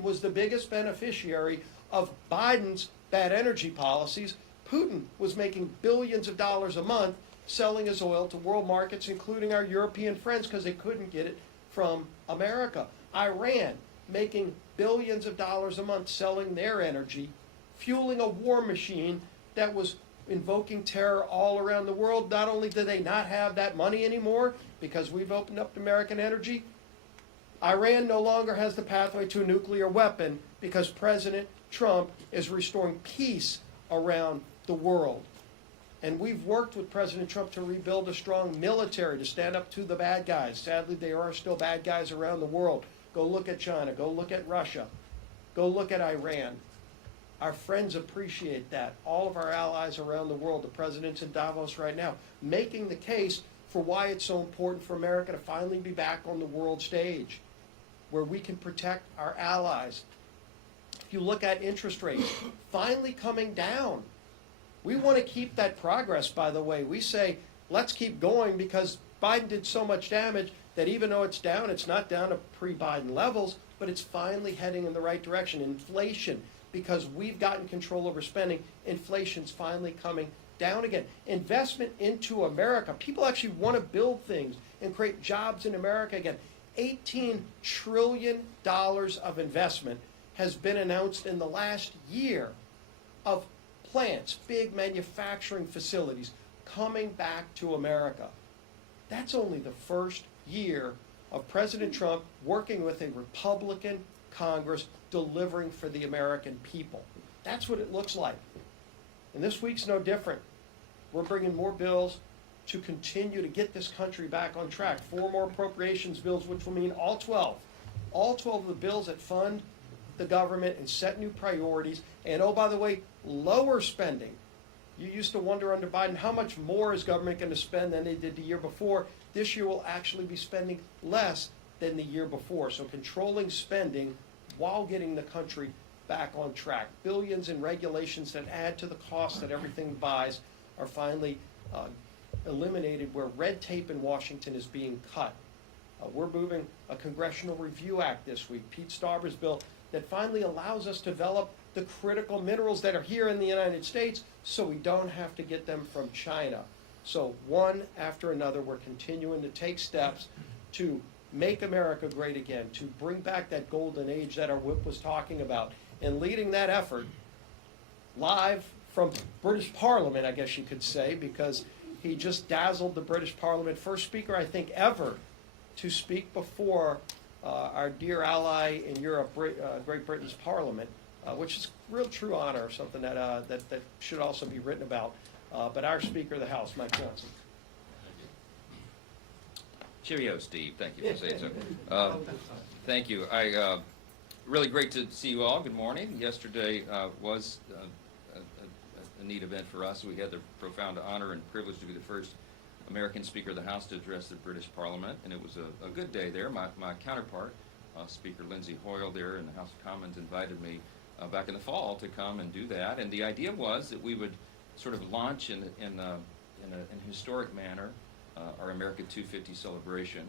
Putin was the biggest beneficiary of Biden's bad energy policies. Putin was making billions of dollars a month selling his oil to world markets, including our European friends, because they couldn't get it from America. Iran making billions of dollars a month selling their energy, fueling a war machine that was invoking terror all around the world. Not only do they not have that money anymore because we've opened up American energy, Iran no longer has the pathway to a nuclear weapon because President Trump is restoring peace around the world. And we've worked with President Trump to rebuild a strong military to stand up to the bad guys. Sadly, there are still bad guys around the world. Go look at China. Go look at Russia. Go look at Iran. Our friends appreciate that. All of our allies around the world, the president's in Davos right now, making the case for why it's so important for America to finally be back on the world stage, where we can protect our allies. If you look at interest rates, finally coming down. We want to keep that progress, by the way. We say, let's keep going because Biden did so much damage that even though it's down, it's not down to pre-Biden levels, but it's finally heading in the right direction. Inflation, because we've gotten control over spending, inflation's finally coming down again. Investment into America. People actually want to build things and create jobs in America again. $18 trillion of investment has been announced in the last year of plants, big manufacturing facilities coming back to America. That's only the first year of President Trump working with a Republican Congress delivering for the American people. That's what it looks like. And this week's no different. We're bringing more bills to continue to get this country back on track. 4 more appropriations bills, which will mean all 12 of the bills that fund the government and set new priorities. And oh, by the way, lower spending. You used to wonder under Biden, how much more is government going to spend than they did the year before? This year will actually be spending less than the year before. So controlling spending while getting the country back on track. Billions in regulations that add to the cost that everything buys are finally eliminated, where red tape in Washington is being cut. We're moving a Congressional Review Act this week, Pete Stauber's bill, that finally allows us to develop the critical minerals that are here in the United States so we don't have to get them from China. So one after another, we're continuing to take steps to make America great again, to bring back that golden age that our whip was talking about. And leading that effort live from British Parliament, I guess you could say, because he just dazzled the British Parliament. First speaker, I think, ever to speak before our dear ally in Europe, Great Britain's Parliament, which is a real true honor, something that should also be written about. But our Speaker of the House, Mike Johnson. Cheerio, Steve. Thank you for saying so. Thank you. Really great to see you all. Good morning. Yesterday was a neat event for us. We had the profound honor and privilege to be the first American Speaker of the House to address the British Parliament, and it was a good day there. My counterpart, Speaker Lindsay Hoyle there in the House of Commons, invited me back in the fall to come and do that, and the idea was that we would sort of launch in a historic manner our America 250 celebration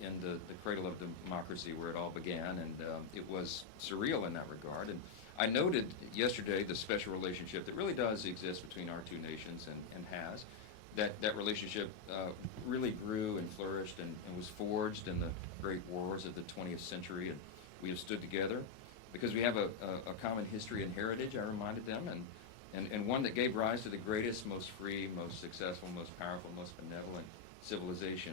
in the cradle of democracy where it all began, and it was surreal in that regard. And I noted yesterday the special relationship that really does exist between our two nations and has. That relationship really grew and flourished and was forged in the great wars of the 20th century, and we have stood together because we have a common history and heritage, I reminded them, and one that gave rise to the greatest, most free, most successful, most powerful, most benevolent civilization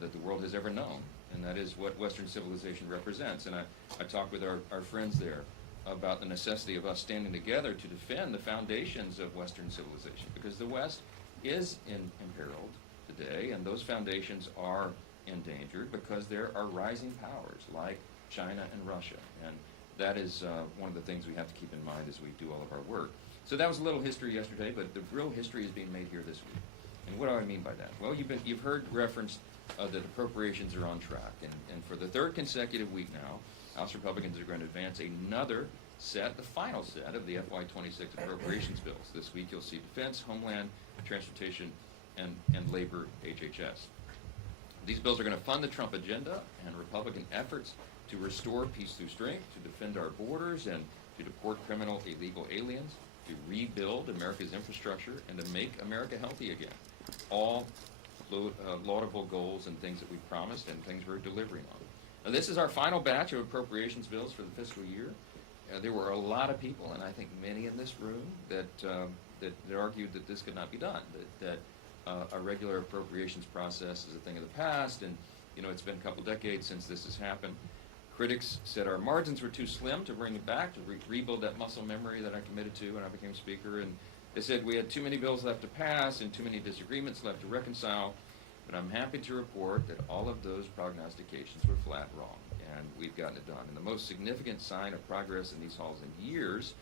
that the world has ever known, and that is what Western civilization represents. And I talked with our friends there about the necessity of us standing together to defend the foundations of Western civilization, because the West is imperiled today, and those foundations are endangered because there are rising powers like China and Russia, and that is one of the things we have to keep in mind as we do all of our work. So that was a little history yesterday, but the real history is being made here this week. And what do I mean by that? Well, you've heard referenced that appropriations are on track, and for the third consecutive week now, House Republicans are going to advance another set, the final set of the FY26 appropriations bills. This week you'll see Defense, Homeland, Transportation, and Labor HHS. These bills are going to fund the Trump agenda and Republican efforts to restore peace through strength, to defend our borders, and to deport criminal illegal aliens, to rebuild America's infrastructure, and to make America healthy again. All laudable goals and things that we promised and things we're delivering on. Now, this is our final batch of appropriations bills for the fiscal year. There were a lot of people, and I think many in this room, that argued that this could not be done, that a regular appropriations process is a thing of the past, and it's been a couple decades since this has happened. Critics said our margins were too slim to bring it back, to rebuild that muscle memory that I committed to when I became Speaker, and they said we had too many bills left to pass and too many disagreements left to reconcile. But I'm happy to report that all of those prognostications were flat wrong, and we've gotten it done. And the most significant sign of progress in these halls in years,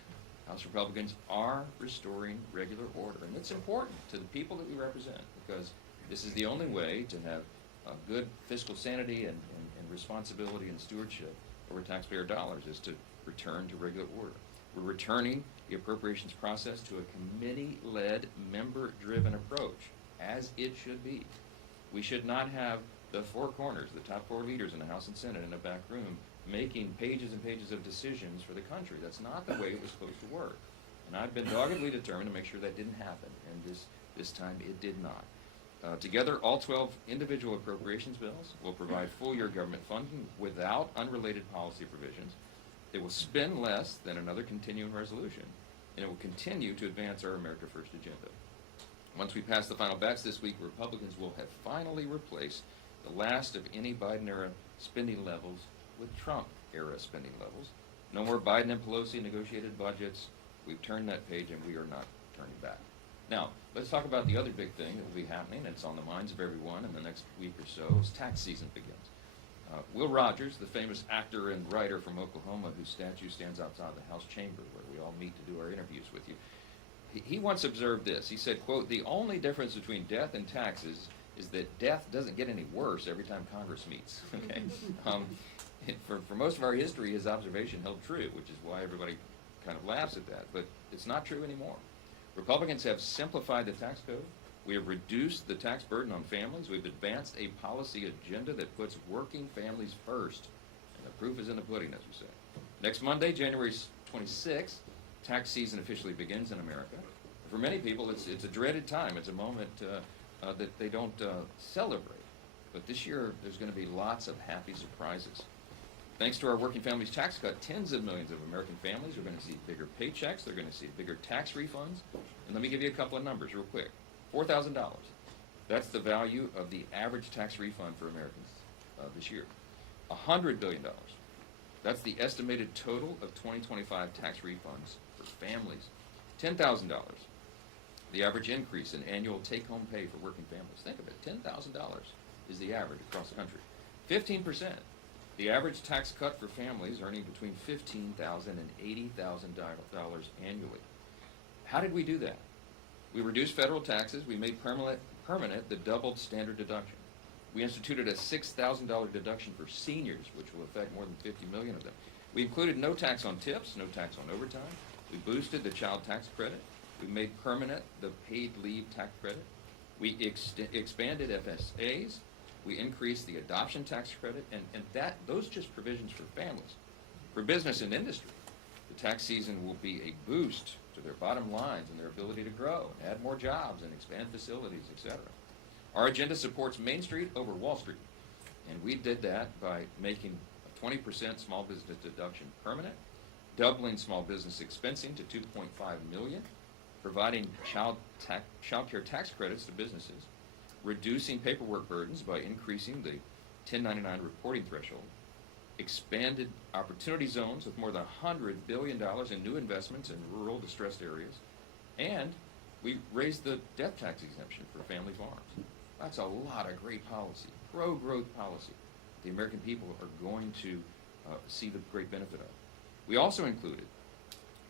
House Republicans are restoring regular order. And it's important to the people that we represent, because this is the only way to have good fiscal sanity and responsibility and stewardship over taxpayer dollars, is to return to regular order. We're returning the appropriations process to a committee-led, member-driven approach, as it should be. We should not have the four corners, the top four leaders in the House and Senate in a back room, making pages and pages of decisions for the country. That's not the way it was supposed to work. And I've been doggedly determined to make sure that didn't happen, and this time it did not. Together, all 12 individual appropriations bills will provide full-year government funding without unrelated policy provisions. They will spend less than another continuing resolution, and it will continue to advance our America First agenda. Once we pass the final batch this week, Republicans will have finally replaced the last of any Biden-era spending levels with Trump-era spending levels. No more Biden and Pelosi negotiated budgets. We've turned that page, and we are not turning back. Now, let's talk about the other big thing that will be happening, and it's on the minds of everyone in the next week or so, as tax season begins. Will Rogers, the famous actor and writer from Oklahoma, whose statue stands outside the House chamber where we all meet to do our interviews with you, he once observed this. He said, quote, "The only difference between death and taxes is that death doesn't get any worse every time Congress meets." Okay? For most of our history, his observation held true, which is why everybody kind of laughs at that. But it's not true anymore. Republicans have simplified the tax code. We have reduced the tax burden on families. We've advanced a policy agenda that puts working families first. And the proof is in the pudding, as we say. Next Monday, January 26th, tax season officially begins in America. For many people, it's a dreaded time. It's a moment that they don't celebrate. But this year, there's going to be lots of happy surprises. Thanks to our Working Families Tax Cut, tens of millions of American families are going to see bigger paychecks. They're going to see bigger tax refunds. And let me give you a couple of numbers real quick. $4,000. That's the value of the average tax refund for Americans this year. $100 billion. That's the estimated total of 2025 tax refunds for families. $10,000. The average increase in annual take-home pay for working families. Think of it. $10,000 is the average across the country. 15%. The average tax cut for families earning between $15,000 and $80,000 annually. How did we do that? We reduced federal taxes. We made permanent the doubled standard deduction. We instituted a $6,000 deduction for seniors, which will affect more than 50 million of them. We included no tax on tips, no tax on overtime. We boosted the child tax credit. We made permanent the paid leave tax credit. We expanded FSAs. We increased the adoption tax credit, and those just provisions for families. For business and industry, the tax season will be a boost to their bottom lines and their ability to grow, and add more jobs and expand facilities, etc. Our agenda supports Main Street over Wall Street, and we did that by making a 20% small business deduction permanent, doubling small business expensing to $2.5 million, providing child care tax credits to businesses, reducing paperwork burdens by increasing the 1099 reporting threshold, expanded opportunity zones with more than $100 billion in new investments in rural distressed areas, and we raised the death tax exemption for family farms. That's a lot of great policy, pro-growth policy. The American people are going to see the great benefit of. We also included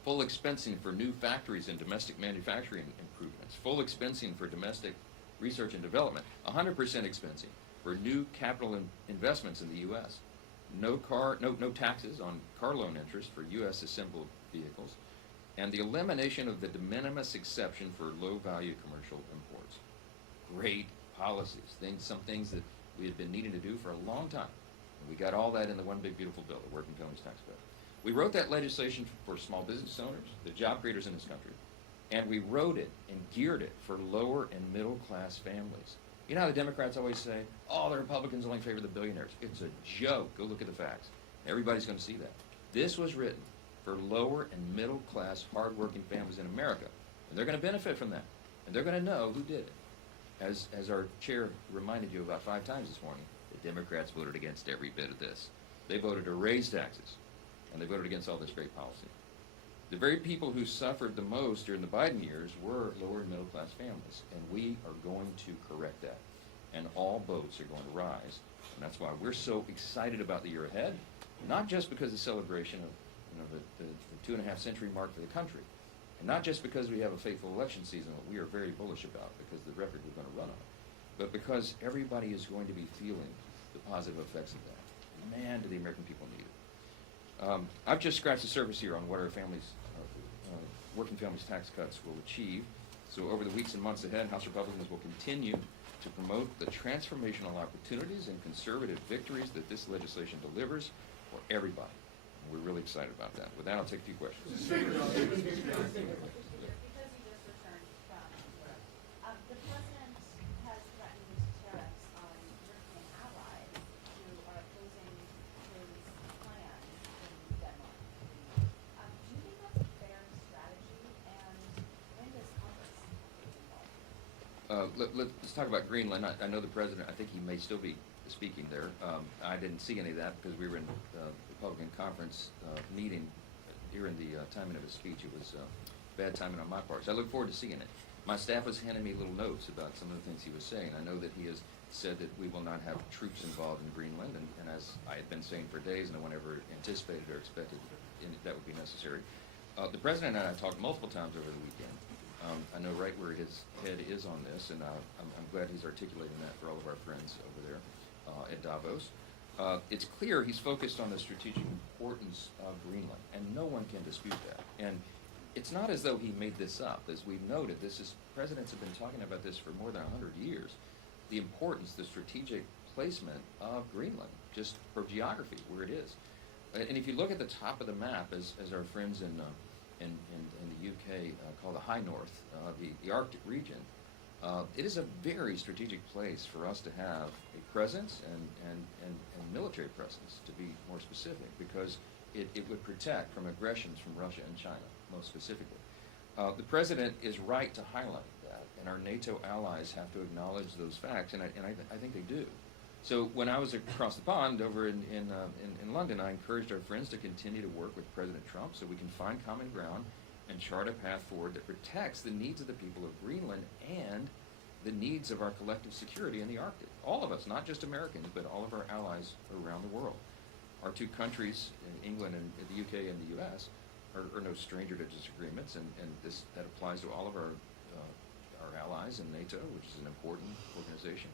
full expensing for new factories and domestic manufacturing improvements, full expensing for domestic research and development, 100% expensing for new capital investments in the U.S., no taxes on car loan interest for U.S. assembled vehicles, and the elimination of the de minimis exception for low-value commercial imports. Great policies, some things that we had been needing to do for a long time. And we got all that in the one big beautiful bill, the Working Families Tax Code. We wrote that legislation for small business owners, the job creators in this country, and we wrote it and geared it for lower and middle class families. You know how the Democrats always say, oh, the Republicans only favor the billionaires. It's a joke. Go look at the facts. Everybody's going to see that. This was written for lower and middle class, hardworking families in America. And they're going to benefit from that. And they're going to know who did it. As our chair reminded you about 5 times this morning, the Democrats voted against every bit of this. They voted to raise taxes, and they voted against all this great policy. The very people who suffered the most during the Biden years were lower and middle class families, and we are going to correct that. And all boats are going to rise. And that's why we're so excited about the year ahead, not just because of the celebration of the 2.5 century mark for the country, and not just because we have a faithful election season that we are very bullish about because the record we're going to run on, but because everybody is going to be feeling the positive effects of that. Man, do the American people need it. I've just scratched the surface here on what our working families tax cuts will achieve. So over the weeks and months ahead, House Republicans will continue to promote the transformational opportunities and conservative victories that this legislation delivers for everybody. And we're really excited about that. With that, I'll take a few questions. Because you just returned from, the president has threatened tariffs on European allies who are opposing his plan in Denmark. Do you think that's a fair strategy, and when does Congress get involved? Let's talk about Greenland. I know the president, I think he may still be speaking there. I didn't see any of that because we were in the Republican conference meeting during the timing of his speech. It was bad timing on my part. So I look forward to seeing it. My staff was handing me little notes about some of the things he was saying. I know that he has said that we will not have troops involved in Greenland, and as I had been saying for days, no one ever anticipated or expected that would be necessary. The president and I talked multiple times over the weekend. I know right where his head is on this, and I'm glad he's articulating that for all of our friends over there at Davos. It's clear he's focused on the strategic importance of Greenland, and no one can dispute that. And it's not as though he made this up. As we've noted, presidents have been talking about this for more than 100 years. The importance, the strategic placement of Greenland, just for geography, where it is. And if you look at the top of the map, as our friends in the UK call the High North, the Arctic region, it is a very strategic place for us to have a presence and military presence, to be more specific, because it would protect from aggressions from Russia and China, most specifically. The president is right to highlight that, and our NATO allies have to acknowledge those facts, and I think they do. So when I was across the pond over in London, I encouraged our friends to continue to work with President Trump so we can find common ground and chart a path forward that protects the needs of the people of Greenland and the needs of our collective security in the Arctic. All of us, not just Americans, but all of our allies around the world. Our two countries, England and the UK and the US, are no stranger to disagreements, and that applies to all of our allies in NATO, which is an important organization.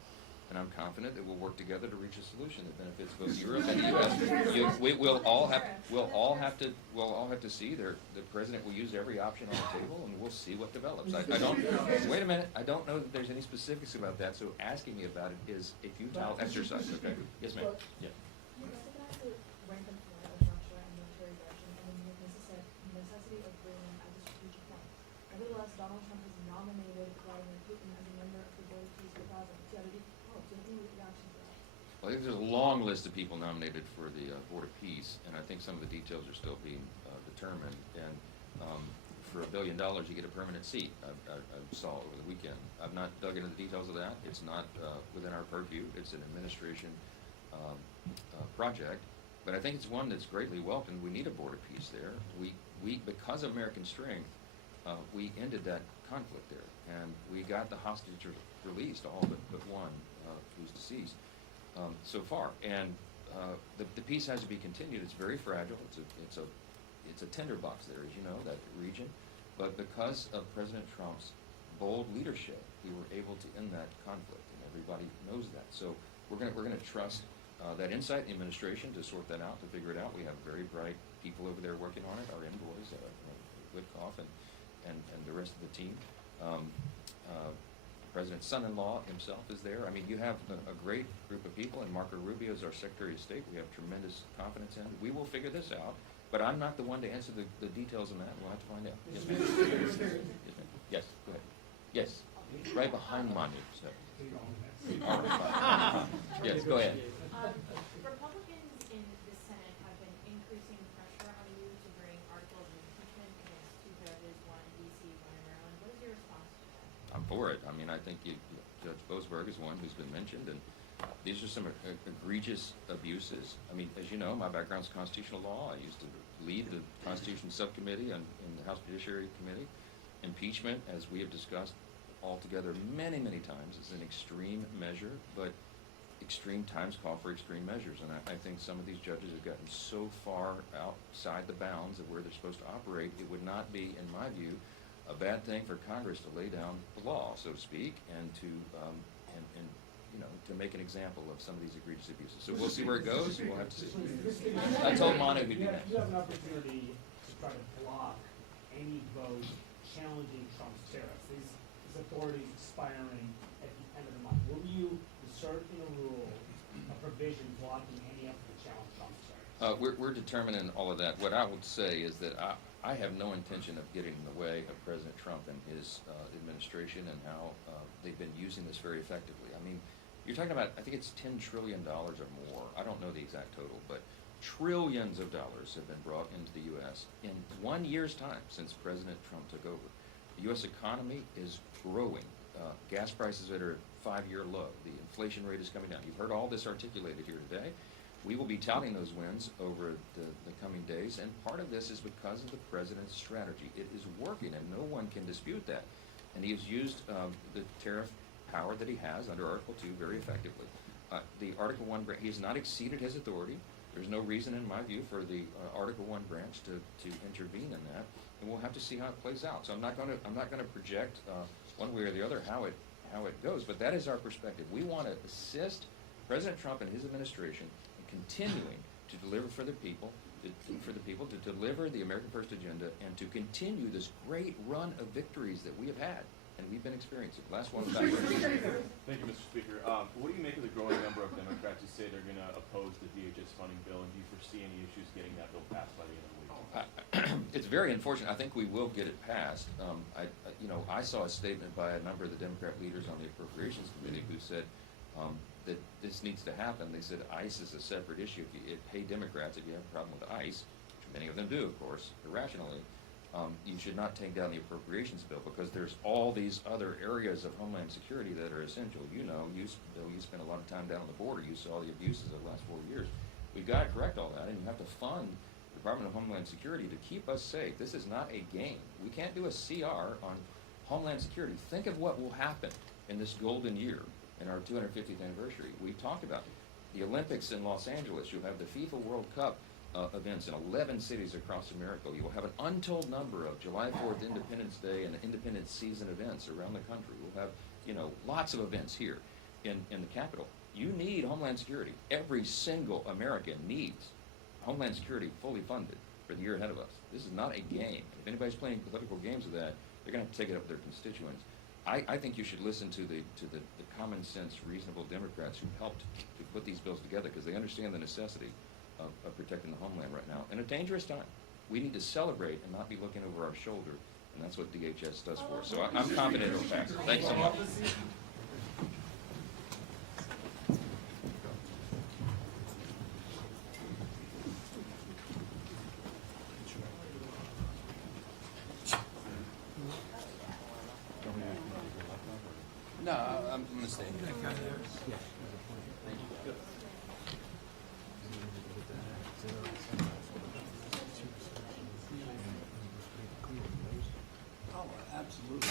And I'm confident that we'll work together to reach a solution that benefits both Europe and the U.S. We'll all have to see the president will use every option on the table, and we'll see what develops. I don't. Wait a minute. I don't know that there's any specifics about that. So asking me about it is a futile exercise. Okay. Yes, ma'am. Yeah. You recognize the rank and file of Russia and military aggression and the necessity of Greenland as a strategic point. Nevertheless, Donald Trump has nominated Vladimir Putin as a member of the Board of Peace 2000. Do you have any reaction to that? Well, I think there's a long list of people nominated for the Board of Peace, and I think some of the details are still being determined. And for $1 billion, you get a permanent seat. I saw over the weekend. I've not dug into the details of that. It's not within our purview. It's an administration project, but I think it's one that's greatly welcomed. We need a Board of Peace there. We because of American strength, we ended that conflict there, and we got the hostages released, all but one who's deceased so far. And the peace has to be continued. It's very fragile. It's a tinderbox there, as you know, that region. But because of President Trump's bold leadership, we were able to end that conflict, and everybody knows that. So we're gonna trust that insight in the administration to sort that out, to figure it out. We have very bright people over there working on it. Our envoys, Witkoff and the rest of the team. President's son-in-law himself is there. I mean, you have a great group of people, and Marco Rubio is our Secretary of State. We have tremendous confidence in. We will figure this out, but I'm not the one to answer the details on that. We'll have to find out. Yes, ma'am. Yes, ma'am. Yes, go ahead. Yes, right behind Manu. So. Yes, go ahead. Republicans in the Senate have been increasing pressure on you to bring articles of impeachment against two judges, one in D.C., one in Maryland. What is your response to that? I'm for it. I mean, I think Judge Boasberg is one who's been mentioned, and these are some egregious abuses. I mean, as you know, my background's constitutional law. I used to lead the Constitution Subcommittee in the House Judiciary Committee. Impeachment, as we have discussed altogether many, many times, is an extreme measure, but extreme times call for extreme measures. And I think some of these judges have gotten so far outside the bounds of where they're supposed to operate, it would not be, in my view, a bad thing for Congress to lay down the law, so to speak, and to to make an example of some of these egregious abuses. So we'll see where it goes. We'll have to see. I told Manu he'd be next. You have an opportunity to try to block any vote challenging Trump's tariffs. These authorities expiring at the end of the month. Will you insert in a rule a provision blocking any effort to challenge Trump's tariffs? We're determining all of that. What I would say is that I have no intention of getting in the way of President Trump and his administration and how they've been using this very effectively. I mean, you're talking about, I think it's $10 trillion or more. I don't know the exact total, but trillions of dollars have been brought into the U.S. in 1 year's time since President Trump took over. The U.S. economy is growing. Gas prices that are at 5-year low. The inflation rate is coming down. You've heard all this articulated here today. We will be touting those wins over the coming days, and part of this is because of the president's strategy. It is working, and no one can dispute that. And he has used the tariff power that he has under Article 2 very effectively. The Article 1 branch, he has not exceeded his authority. There's no reason, in my view, for the Article 1 branch to intervene in that, and we'll have to see how it plays out. So I'm not going to project one way or the other how it goes, but that is our perspective. We want to assist President Trump and his administration in continuing to deliver for the people, to deliver the American First agenda, and to continue this great run of victories that we have had and we've been experiencing. Last one back. Thank you, Mr. Speaker. What do you make of the growing number of Democrats who say they're going to oppose the DHS funding bill, and do you foresee any issues getting that bill passed by the end of the week? It's very unfortunate. I think we will get it passed. I saw a statement by a number of the Democrat leaders on the Appropriations Committee who said that this needs to happen. They said ICE is a separate issue. Hey, Democrats, if you have a problem with ICE, which many of them do, of course, irrationally, you should not take down the appropriations bill because there's all these other areas of Homeland Security that are essential. You know, Bill, you spent a lot of time down on the border. You saw the abuses of the last 4 years. We've got to correct all that, and you have to fund the Department of Homeland Security to keep us safe. This is not a game. We can't do a CR on Homeland Security. Think of what will happen in this golden year, in our 250th anniversary. We talked about the Olympics in Los Angeles. You'll have the FIFA World Cup events in 11 cities across America. You will have an untold number of July 4th Independence Day and Independence Season events around the country. We'll have, lots of events here in the Capitol. You need Homeland Security. Every single American needs Homeland Security fully funded for the year ahead of us. This is not a game. If anybody's playing political games with that, they're going to have to take it up with their constituents. I think you should listen to the common sense, reasonable Democrats who helped to put these bills together because they understand the necessity of protecting the homeland right now. In a dangerous time, we need to celebrate and not be looking over our shoulder, and that's what DHS does for us. So I'm confident it'll pass. Thanks so much. No, I'm going to stay here. Oh, absolutely.